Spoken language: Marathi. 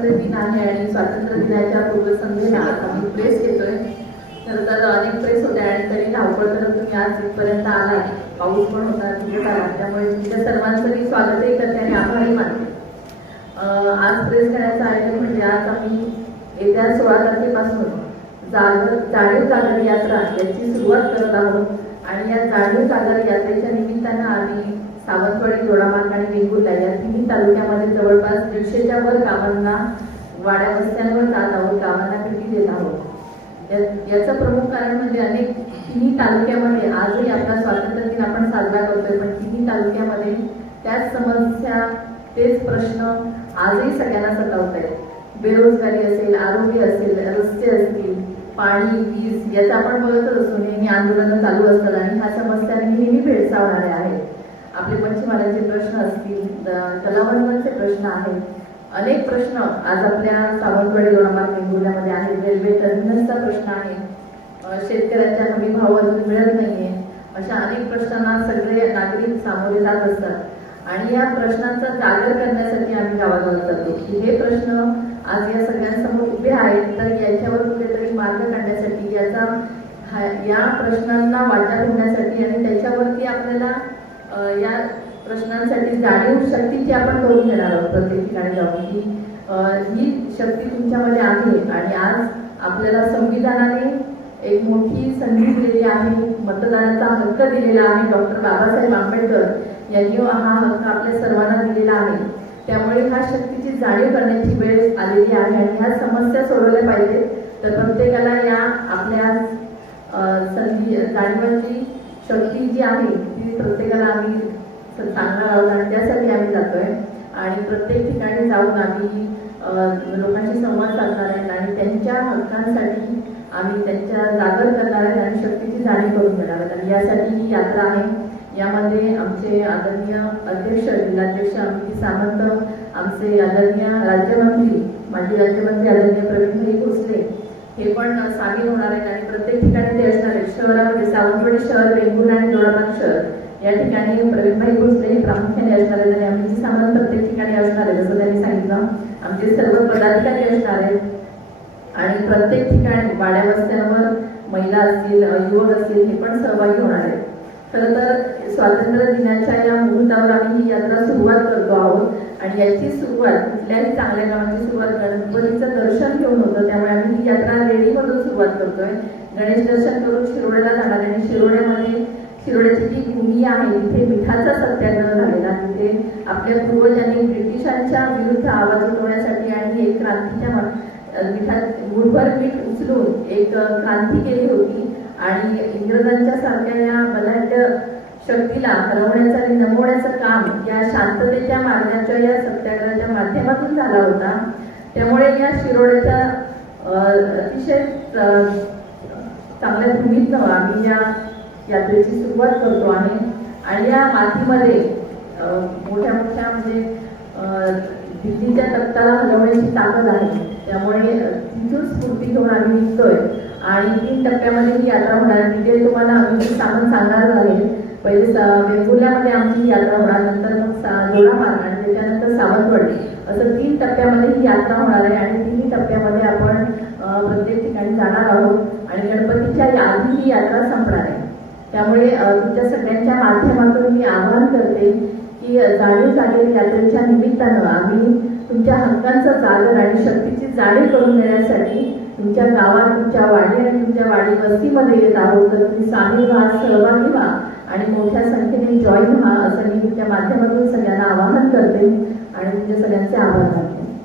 स्वातंत्र्य दिन आहे आणि स्वातंत्र्य दिनाच्या पूर्वसंध्येला आम्ही प्रेस घेतोय. खरं तर अनेक प्रेस होत्या आणि तरी धावपळ करत तुम्ही आज इथपर्यंत आला पाऊस पण होता तिकडे आला. त्यामुळे तुमच्या सर्वांचं मी स्वागतही करते आणि आभारही मानते आज प्रेस करायचं आयोजन म्हणजे आज आम्ही येत्या सोळा तारखेपासून जागर जाणीव जागर यात्रा याची सुरुवात करत आहोत. आणि या जाणीव जागर यात्रेच्या निमित्तानं आम्ही सावंतवाडी जोडामार्ग आणि वेंगुर्ला या तिन्ही तालुक्यामध्ये जवळपास दीडशेच्या वर गावांना वाड्या वस्त्यांवर जात आहोत गावांना भेटी देत आहोत. याचं प्रमुख कारण म्हणजे अनेक तिन्ही तालुक्यामध्ये आजही आपला स्वातंत्र्य दिन आपण साजरा करतोय पण तिन्ही तालुक्यामध्ये त्याच समस्या तेच प्रश्न आजही सगळ्यांना सतावत आहेत. बेरोजगारी असेल आरोग्य असेल रस्ते असतील पाणी वीज याचं आपण बघतच असतो नेहमी आंदोलनं चालू असतात आणि ह्या समस्या नेहमी भेडसावणाऱ्या आहेत. आपले मच्छीमारांचे प्रश्न असतील तलावांवरचे प्रश्न आहेत. अनेक प्रश्न आज आपल्या सावंतवाडी दोडामार्ग वेंगुर्ल्यामध्ये आहेत. रेल्वे टर्मिनसचा प्रश्न आहे. शेतकऱ्यांच्या हमी भाव अजून मिळत नाहीये. अशा अनेक प्रश्नांना सगळे नागरिक सामोरे जात असतात. आणि या प्रश्नांचा जागर करण्यासाठी आम्ही गावागावात जातो. की हे प्रश्न आज या सगळ्यांसमोर उभे आहेत तर याच्यावर कुठेतरी मार्ग काढण्यासाठी याचा या प्रश्नांना वाटा होण्यासाठी आणि त्याच्यावरती आपल्याला या प्रश्नांसाठी जाणीव शक्तीची आपण करून घेणार आहोत प्रत्येक ठिकाणी जाऊन की ही शक्ती तुमच्यामध्ये आहे आणि आज आपल्याला संविधानाने एक मोठी संधी दिलेली आहे मतदानाचा हक्क दिलेला आहे. डॉक्टर बाबासाहेब आंबेडकर यांनी हा हक्क आपल्या सर्वांना दिलेला आहे. त्यामुळे ह्या शक्तीची जाणीव करण्याची वेळ आलेली आहे आणि ह्या समस्या सोडवल्या पाहिजेत. तर प्रत्येकाला या आपल्या संधी जाणीवांची शक्ती जी आहे ती प्रत्येकाला आम्ही चांगला आहोत आणि त्यासाठी आम्ही जातोय. आणि प्रत्येक ठिकाणी जाऊन आम्ही लोकांशी संवाद साधणार आहेत आणि त्यांच्या हक्कांसाठी आम्ही त्यांच्या जागर करणार आहेत आणि शक्तीची जाणीव करून देणार आहेत आणि यासाठी ही यात्रा आहे. यामध्ये आमचे आदरणीय अध्यक्ष जिल्हाध्यक्ष अमित सामंत आमचे आदरणीय राज्यमंत्री माजी राज्यमंत्री आदरणीय प्रवीणभाई भोसले हे पण सामील होणार आहेत आणि प्रत्येक ठिकाणी ते असणार आहेत. शहरामध्ये सावंतवाडी शहर वेंगुर्ला आणि दोडामार्ग शहर. या ठिकाणी प्रवीणभाई भोसले हे प्रामुख्याने असणार आहेत आणि आमचे सामान प्रत्येक ठिकाणी असणार आहे जसं त्यांनी सांगितलं. आमचे सर्व पदाधिकारी असणार आहेत. आणि प्रत्येक ठिकाणी वाड्या वस्त्यांवर महिला असतील युवक असतील हे पण सहभागी होणार आहेत. खरं तर स्वातंत्र्य दिनाच्या या मुहूर्तावर आम्ही ही यात्रा सुरुवात करतो आहोत. आणि याची सुरुवात कुठल्याही चांगल्या कामाची सुरुवात गणपतीचं दर्शन घेऊन होतं त्यामुळे आम्ही ही यात्रा रेडीमधून सुरुवात करतोय. गणेश दर्शन करून शिरोड्याला जाणार आणि शिरोड्यामध्ये शिरोड्याची जी भूमी आहे तिथे मिठाचा सत्याग्रह झालेला तिथे आपल्या पूर्वजांनी ब्रिटिशांच्या विरुद्ध आवाज उठवण्यासाठी आणि एक क्रांतीच्या मिठात गुडभर मीठ उचलून एक क्रांती केली होती. आणि इंग्रजांच्या सारख्या या बलाढ्य शक्तीला हरवण्याचं आणि नमवण्याचं काम या शांततेच्या मार्गाच्या या सत्याग्रहाच्या माध्यमातून झाला होता. त्यामुळे या शिरोड्याच्या अतिशय चांगल्या भूमीतनं आम्ही या यात्रेची सुरुवात करतो आहे आणि या मातीमध्ये मोठ्या मोठ्या म्हणजे दिल्लीच्या तक्ताला हलवण्याची ताकद आहे. त्यामुळे तिथून स्फूर्ती घेऊन आम्ही निघतोय. आणि तीन टप्प्यामध्ये ही यात्रा होणार डिटेल तुम्हाला आम्ही सामान सांगणार आहे. पहिले स- वेंगुर्ल्यामध्ये आमची यात्रा होणार नंतर मग सा- जोडामार्ग आणि त्याच्यानंतर सावंतवाडी. असं तीन टप्प्यामध्ये ही यात्रा होणार आहे आणि तिन्ही टप्प्यामध्ये आपण प्रत्येक ठिकाणी जाणार आहोत. आणि गणपतीच्या आधी ही यात्रा संपणार आहे. त्यामुळे तुमच्या सगळ्यांच्या माध्यमातून मी आवाहन करते की जागे जाणीव यात्रेच्या निमित्तानं आम्ही तुमच्या हक्कांचं जागर आणि शक्तीची जाणीव करून देण्यासाठी तुमच्या गावात तुमच्या वाडी आणि तुमच्या वाडी वस्तीमध्ये येत आहोत. तर तुम्ही सामील व्हा सहभागी व्हा आणि मोठ्या संख्येने जॉईन व्हा असं मी तुमच्या माध्यमातून सगळ्यांना आवाहन करते आणि तुमच्या सगळ्यांचे आभार मानते.